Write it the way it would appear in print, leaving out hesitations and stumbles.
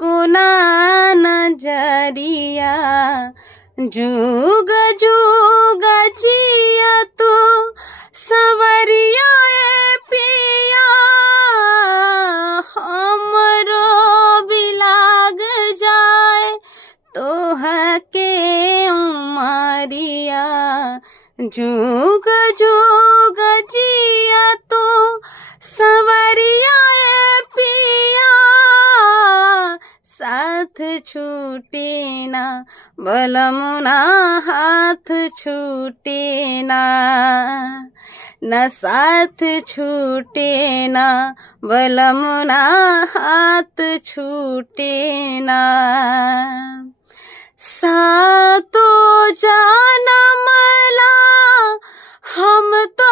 गुना नजरिया जुग जुग जिया तू सवरिया ए पिया हमरो बिलाग जाए तोहके उमरिया जुग जुग जिया तू सवरिया ए पिया साथ छूटे ना बलमुना हाथ छूटे ना न साथ छूटे ना बलमुना हाथ छूटे ना सातो जनम ला हम तो